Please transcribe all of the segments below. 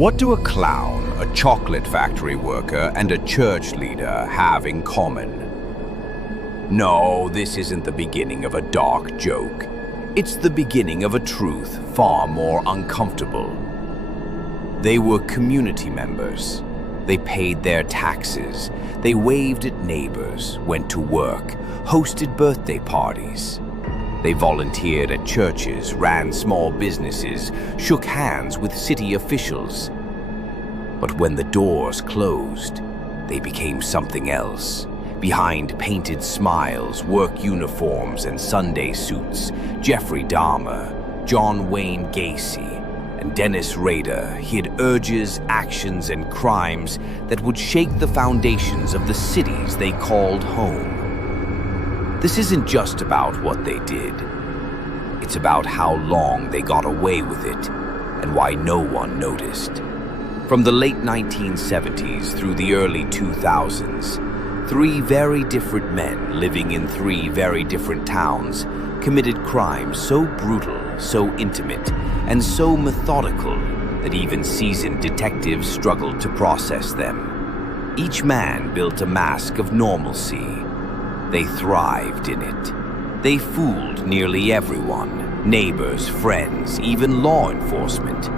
What do a clown, a chocolate factory worker, and a church leader have in common? No, this isn't the beginning of a dark joke. It's the beginning of a truth far more uncomfortable. They were community members. They paid their taxes. They waved at neighbors, went to work, hosted birthday parties. They volunteered at churches, ran small businesses, shook hands with city officials. But when the doors closed, they became something else. Behind painted smiles, work uniforms, and Sunday suits, Jeffrey Dahmer, John Wayne Gacy, and Dennis Rader hid urges, actions, and crimes that would shake the foundations of the cities they called home. This isn't just about what they did. It's about how long they got away with it and why no one noticed. From the late 1970s through the early 2000s, three very different men living in three very different towns committed crimes so brutal, so intimate, and so methodical that even seasoned detectives struggled to process them. Each man built a mask of normalcy. They thrived in it. They fooled nearly everyone, neighbors, friends, even law enforcement.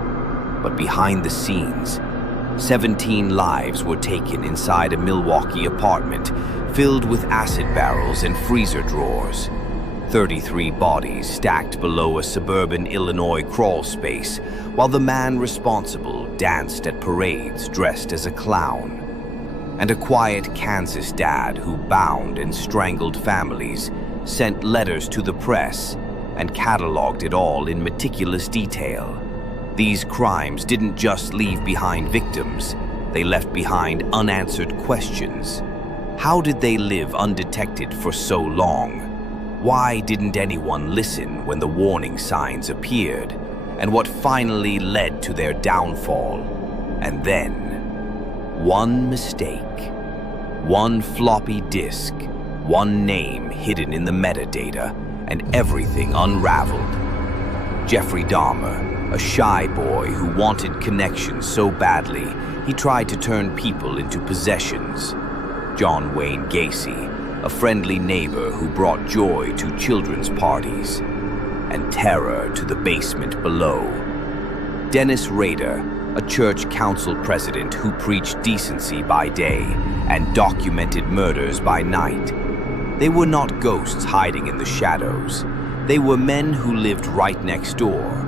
But behind the scenes, 17 lives were taken inside a Milwaukee apartment filled with acid barrels and freezer drawers. 33 bodies stacked below a suburban Illinois crawl space, while the man responsible danced at parades dressed as a clown. And a quiet Kansas dad who bound and strangled families, sent letters to the press, and cataloged it all in meticulous detail. These crimes didn't just leave behind victims, they left behind unanswered questions. How did they live undetected for so long? Why didn't anyone listen when the warning signs appeared? And what finally led to their downfall? And then, one mistake, one floppy disk, one name hidden in the metadata, and everything unraveled. Jeffrey Dahmer, a shy boy who wanted connections so badly, he tried to turn people into possessions. John Wayne Gacy, a friendly neighbor who brought joy to children's parties, and terror to the basement below. Dennis Rader, a church council president who preached decency by day and documented murders by night. They were not ghosts hiding in the shadows. They were men who lived right next door.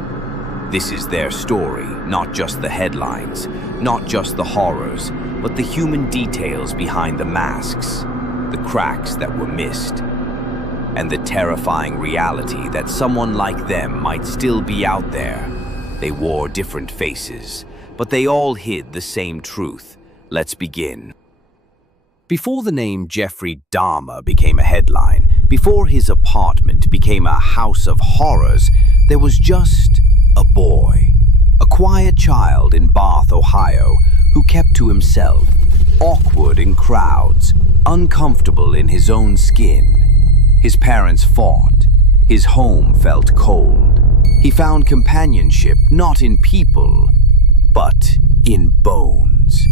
This is their story, not just the headlines, not just the horrors, but the human details behind the masks, the cracks that were missed, and the terrifying reality that someone like them might still be out there. They wore different faces, but they all hid the same truth. Let's begin. Before the name Jeffrey Dahmer became a headline, before his apartment became a house of horrors, there was just a boy, a quiet child in Bath, Ohio, who kept to himself, awkward in crowds, uncomfortable in his own skin. His parents fought. His home felt cold. He found companionship not in people, but in bones.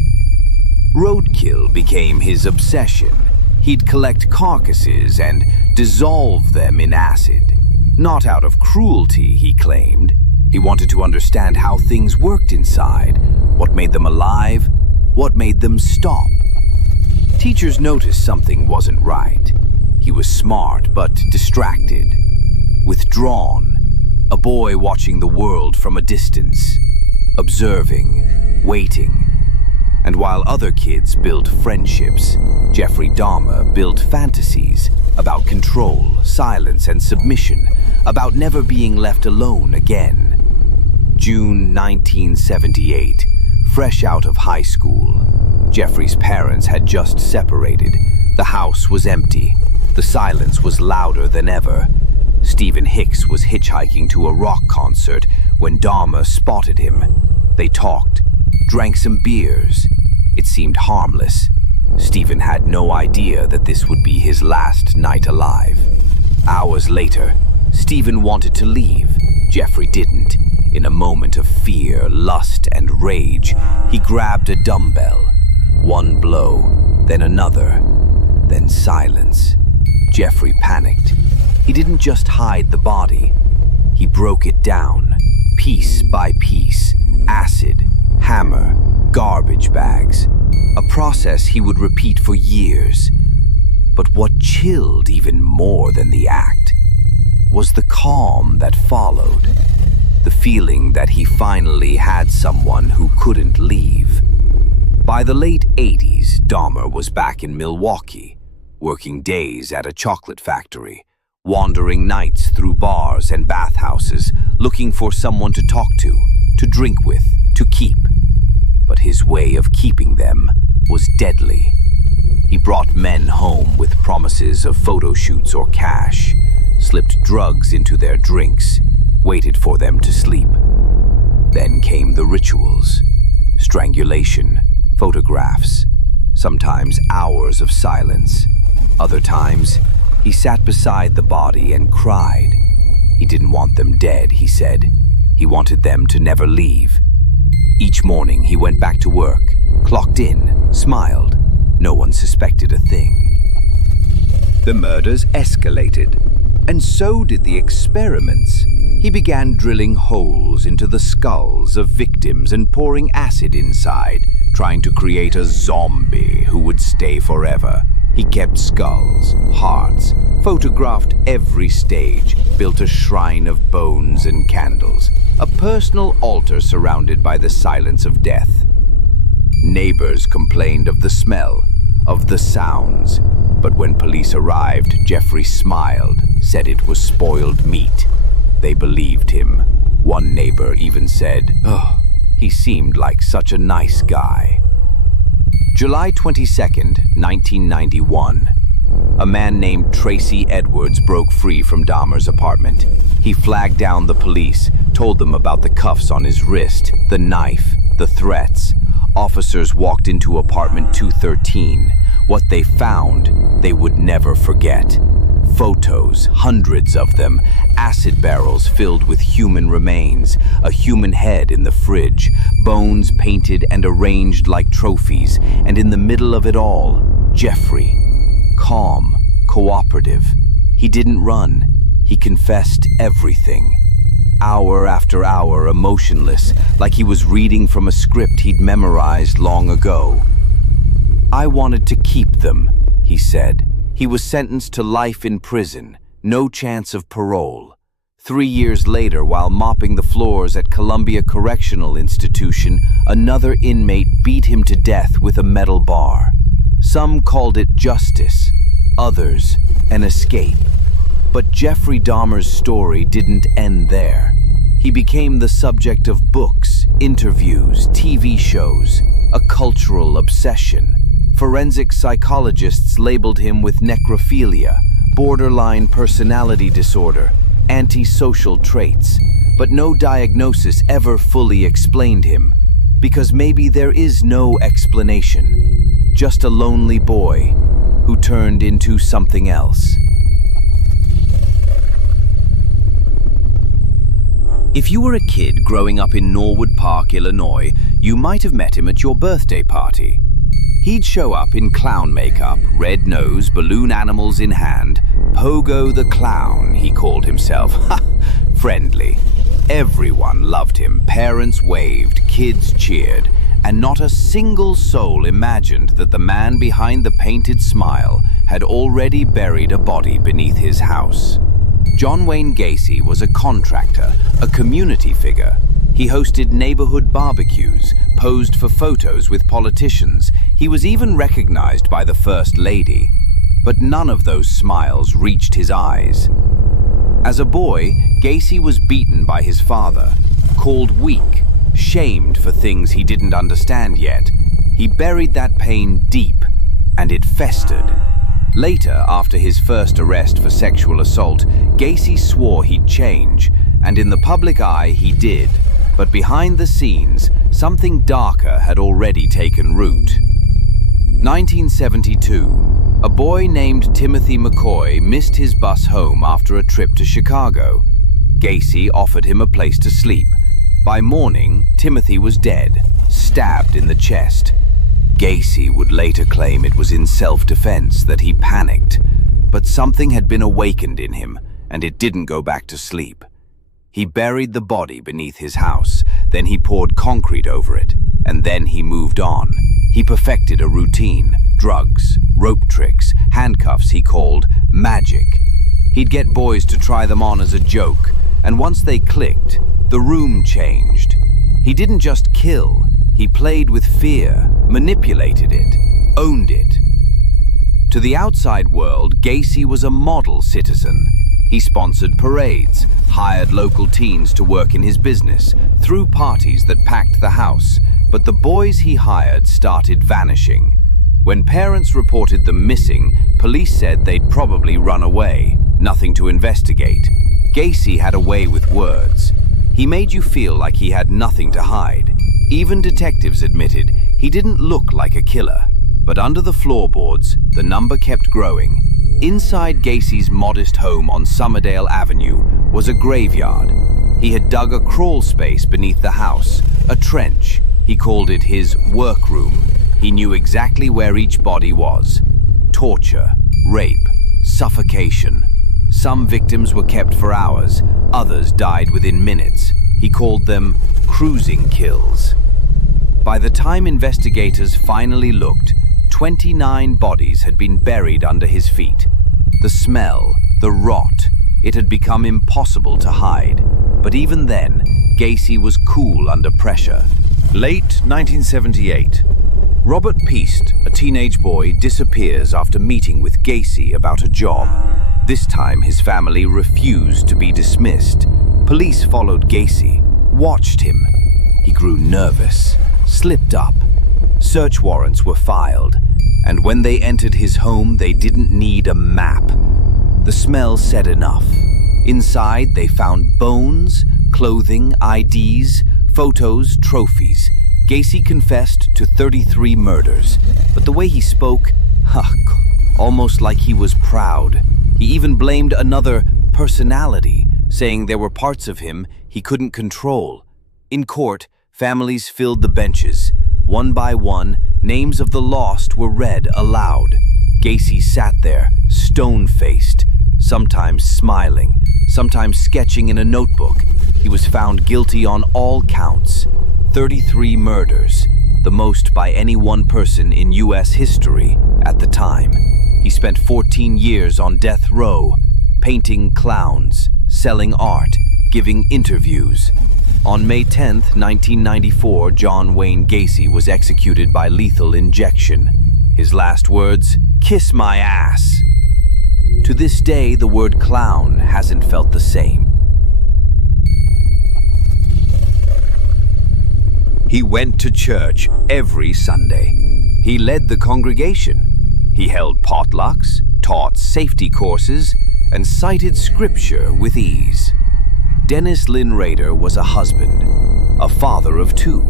Roadkill became his obsession. He'd collect carcasses and dissolve them in acid. Not out of cruelty, he claimed. He wanted to understand how things worked inside, what made them alive, what made them stop. Teachers noticed something wasn't right. He was smart but distracted, withdrawn, a boy watching the world from a distance, observing, waiting. And while other kids built friendships, Jeffrey Dahmer built fantasies about control, silence, and submission, about never being left alone again. June 1978, fresh out of high school. Jeffrey's parents had just separated. The house was empty. The silence was louder than ever. Stephen Hicks was hitchhiking to a rock concert when Dahmer spotted him. They talked, drank some beers. It seemed harmless. Stephen had no idea that this would be his last night alive. Hours later, Stephen wanted to leave. Jeffrey didn't. In a moment of fear, lust, and rage, he grabbed a dumbbell. One blow, then another, then silence. Jeffrey panicked. He didn't just hide the body. He broke it down, piece by piece. Acid, hammer, garbage bags. A process he would repeat for years. But what chilled even more than the act was the calm that followed. The feeling that he finally had someone who couldn't leave. By the late 80s, Dahmer was back in Milwaukee, working days at a chocolate factory, wandering nights through bars and bathhouses, looking for someone to talk to drink with, to keep. But his way of keeping them was deadly. He brought men home with promises of photo shoots or cash, slipped drugs into their drinks, waited for them to sleep. Then came the rituals, strangulation, photographs, sometimes hours of silence. Other times, he sat beside the body and cried. He didn't want them dead, he said. He wanted them to never leave. Each morning, he went back to work, clocked in, smiled. No one suspected a thing. The murders escalated, and so did the experiments. He began drilling holes into the skulls of victims and pouring acid inside, trying to create a zombie who would stay forever. He kept skulls, hearts, photographed every stage, built a shrine of bones and candles, a personal altar surrounded by the silence of death. Neighbors complained of the smell, of the sounds, but when police arrived, Jeffrey smiled, said it was spoiled meat. They believed him. One neighbor even said, "Oh, he seemed like such a nice guy." July 22nd, 1991. A man named Tracy Edwards broke free from Dahmer's apartment. He flagged down the police, told them about the cuffs on his wrist, the knife, the threats. Officers walked into apartment 213. What they found, they would never forget. Photos, hundreds of them, acid barrels filled with human remains, a human head in the fridge, bones painted and arranged like trophies, and in the middle of it all, Jeffrey. Calm, cooperative. He didn't run. He confessed everything. Hour after hour, emotionless, like he was reading from a script he'd memorized long ago. "I wanted to keep them," he said. He was sentenced to life in prison, no chance of parole. 3 years later, while mopping the floors at Columbia Correctional Institution, another inmate beat him to death with a metal bar. Some called it justice, others an escape. But Jeffrey Dahmer's story didn't end there. He became the subject of books, interviews, TV shows, a cultural obsession. Forensic psychologists labeled him with necrophilia, borderline personality disorder, antisocial traits, but no diagnosis ever fully explained him, because maybe there is no explanation, just a lonely boy who turned into something else. If you were a kid growing up in Norwood Park, Illinois, you might have met him at your birthday party. He'd show up in clown makeup, red nose, balloon animals in hand. Pogo the Clown, he called himself. Ha! Friendly. Everyone loved him. Parents waved, kids cheered, and not a single soul imagined that the man behind the painted smile had already buried a body beneath his house. John Wayne Gacy was a contractor, a community figure. He hosted neighborhood barbecues, posed for photos with politicians. He was even recognized by the First Lady. But none of those smiles reached his eyes. As a boy, Gacy was beaten by his father, called weak, shamed for things he didn't understand yet. He buried that pain deep, and it festered. Later, after his first arrest for sexual assault, Gacy swore he'd change, and in the public eye, he did. But behind the scenes, something darker had already taken root. 1972. A boy named Timothy McCoy missed his bus home after a trip to Chicago. Gacy offered him a place to sleep, By morning, Timothy was dead, stabbed in the chest. Gacy would later claim it was in self-defense that he panicked, but something had been awakened in him, and it didn't go back to sleep. He buried the body beneath his house, then he poured concrete over it, and then he moved on. He perfected a routine, drugs, rope tricks, handcuffs he called magic. He'd get boys to try them on as a joke, and once they clicked, the room changed. He didn't just kill, he played with fear, manipulated it, owned it. To the outside world, Gacy was a model citizen. He sponsored parades, hired local teens to work in his business, threw parties that packed the house, but the boys he hired started vanishing. When parents reported them missing, police said they'd probably run away. Nothing to investigate. Gacy had a way with words. He made you feel like he had nothing to hide. Even detectives admitted he didn't look like a killer. But under the floorboards, the number kept growing. Inside Gacy's modest home on Summerdale Avenue was a graveyard. He had dug a crawl space beneath the house, a trench. He called it his workroom. He knew exactly where each body was. Torture, rape, suffocation. Some victims were kept for hours, others died within minutes. He called them cruising kills. By the time investigators finally looked, 29 bodies had been buried under his feet. The smell, the rot, it had become impossible to hide. But even then, Gacy was cool under pressure. Late 1978. Robert Peast, a teenage boy, disappears after meeting with Gacy about a job. This time, his family refused to be dismissed. Police followed Gacy, watched him. He grew nervous, slipped up. Search warrants were filed, and when they entered his home, they didn't need a map. The smell said enough. Inside, they found bones, clothing, IDs, photos, trophies. Gacy confessed to 33 murders, but the way he spoke, almost like he was proud. He even blamed another personality, saying there were parts of him he couldn't control. In court, families filled the benches. One by one, names of the lost were read aloud. Gacy sat there, stone-faced, sometimes smiling, sometimes sketching in a notebook. He was found guilty on all counts. 33 murders, the most by any one person in U.S. history at the time. He spent 14 years on death row, painting clowns, selling art, giving interviews. On May 10, 1994, John Wayne Gacy was executed by lethal injection. His last words, "Kiss my ass." To this day, the word clown hasn't felt the same. He went to church every Sunday. He led the congregation. He held potlucks, taught safety courses, and cited scripture with ease. Dennis Rader was a husband, a father of two,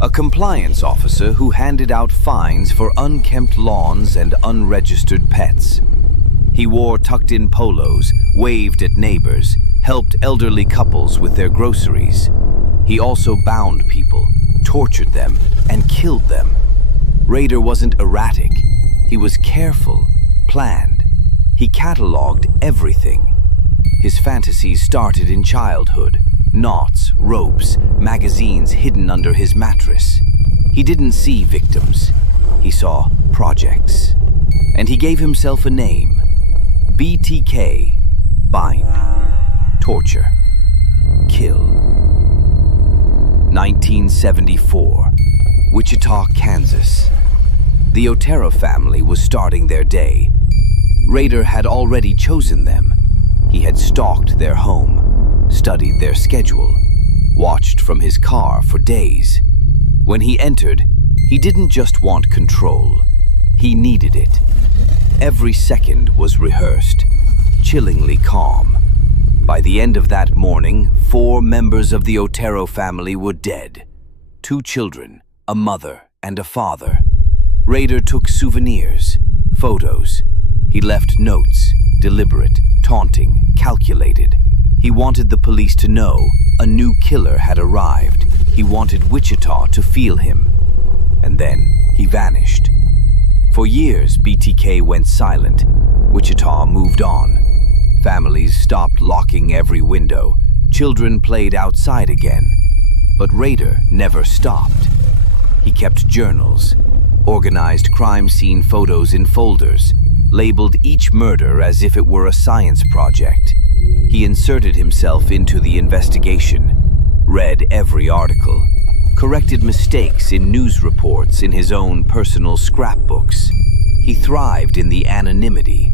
a compliance officer who handed out fines for unkempt lawns and unregistered pets. He wore tucked-in polos, waved at neighbors, helped elderly couples with their groceries. He also bound people, tortured them, and killed them. Rader wasn't erratic. He was careful, planned. He cataloged everything. His fantasies started in childhood. Knots, ropes, magazines hidden under his mattress. He didn't see victims. He saw projects. And he gave himself a name. BTK. Bind. Torture. Kill. 1974. Wichita, Kansas. The Otero family was starting their day. Rader had already chosen them. He had stalked their home, studied their schedule, watched from his car for days. When he entered, he didn't just want control. He needed it. Every second was rehearsed, chillingly calm. By the end of that morning, 4 members of the Otero family were dead. 2 children, a mother and a father. Rader took souvenirs, photos. He left notes, deliberate, taunting, calculated. He wanted the police to know a new killer had arrived. He wanted Wichita to feel him. And then he vanished. For years, BTK went silent. Wichita moved on. Families stopped locking every window. Children played outside again. But Rader never stopped. He kept journals, organized crime scene photos in folders, labeled each murder as if it were a science project. He inserted himself into the investigation, read every article, corrected mistakes in news reports in his own personal scrapbooks. He thrived in the anonymity.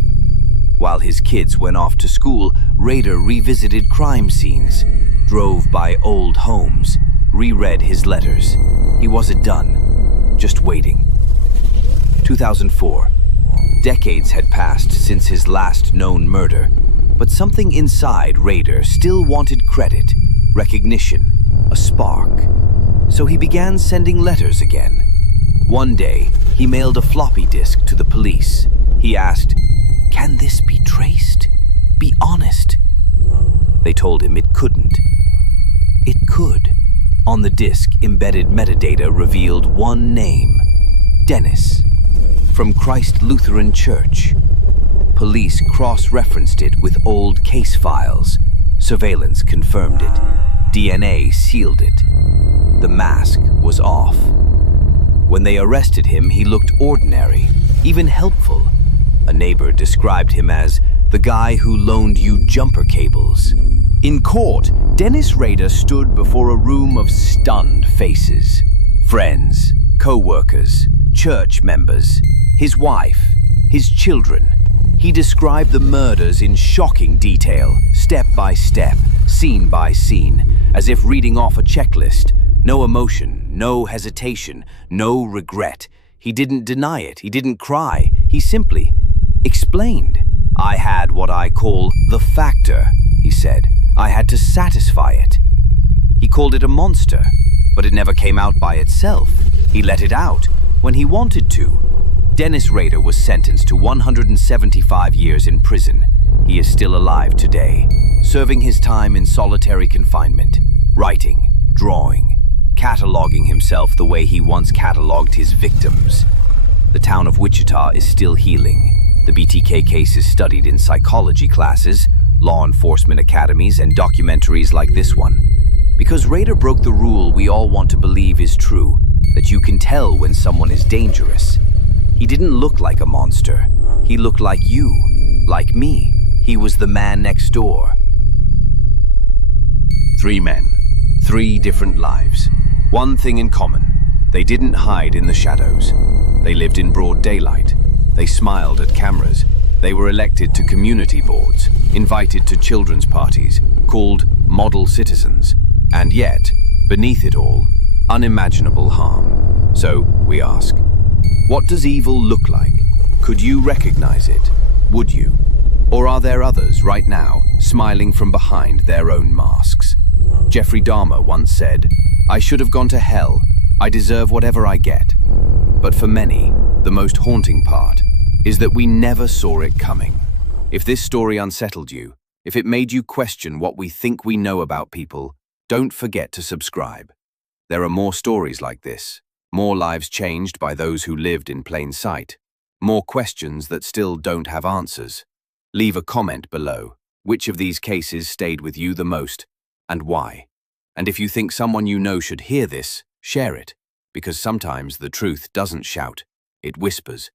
While his kids went off to school, Rader revisited crime scenes, drove by old homes, reread his letters. He wasn't done, just waiting. 2004. Decades had passed since his last known murder, but something inside Rader still wanted credit, recognition, a spark. So he began sending letters again. One day, he mailed a floppy disk to the police. He asked, "Can this be traced? Be honest." They told him it couldn't. It could. On the disk, embedded metadata revealed one name: Dennis, from Christ Lutheran Church. Police cross-referenced it with old case files. Surveillance confirmed it. DNA sealed it. The mask was off. When they arrested him, he looked ordinary, even helpful. A neighbor described him as the guy who loaned you jumper cables. In court, Dennis Rader stood before a room of stunned faces. Friends, co-workers, church members, his wife, his children. He described the murders in shocking detail, step by step, scene by scene, as if reading off a checklist. No emotion, no hesitation, no regret. He didn't deny it, he didn't cry, he simply explained. "I had what I call the factor," he said. "I had to satisfy it." He called it a monster, but it never came out by itself. He let it out when he wanted to. Dennis Rader was sentenced to 175 years in prison. He is still alive today, serving his time in solitary confinement, writing, drawing, cataloging himself the way he once cataloged his victims. The town of Wichita is still healing. The BTK case is studied in psychology classes, law enforcement academies, and documentaries like this one. Because Rader broke the rule we all want to believe is true, that you can tell when someone is dangerous. He didn't look like a monster. He looked like you, like me. He was the man next door. 3 men, 3 different lives. One thing in common: they didn't hide in the shadows. They lived in broad daylight. They smiled at cameras. They were elected to community boards, invited to children's parties, called model citizens. And yet, beneath it all, unimaginable harm. So, we ask, what does evil look like? Could you recognize it? Would you? Or are there others right now, smiling from behind their own masks? Jeffrey Dahmer once said, "I should have gone to hell. I deserve whatever I get." But for many, the most haunting part is that we never saw it coming. If this story unsettled you, if it made you question what we think we know about people, don't forget to subscribe. There are more stories like this, more lives changed by those who lived in plain sight, more questions that still don't have answers. Leave a comment below. Which of these cases stayed with you the most, and why? And if you think someone you know should hear this, share it, because sometimes the truth doesn't shout, it whispers.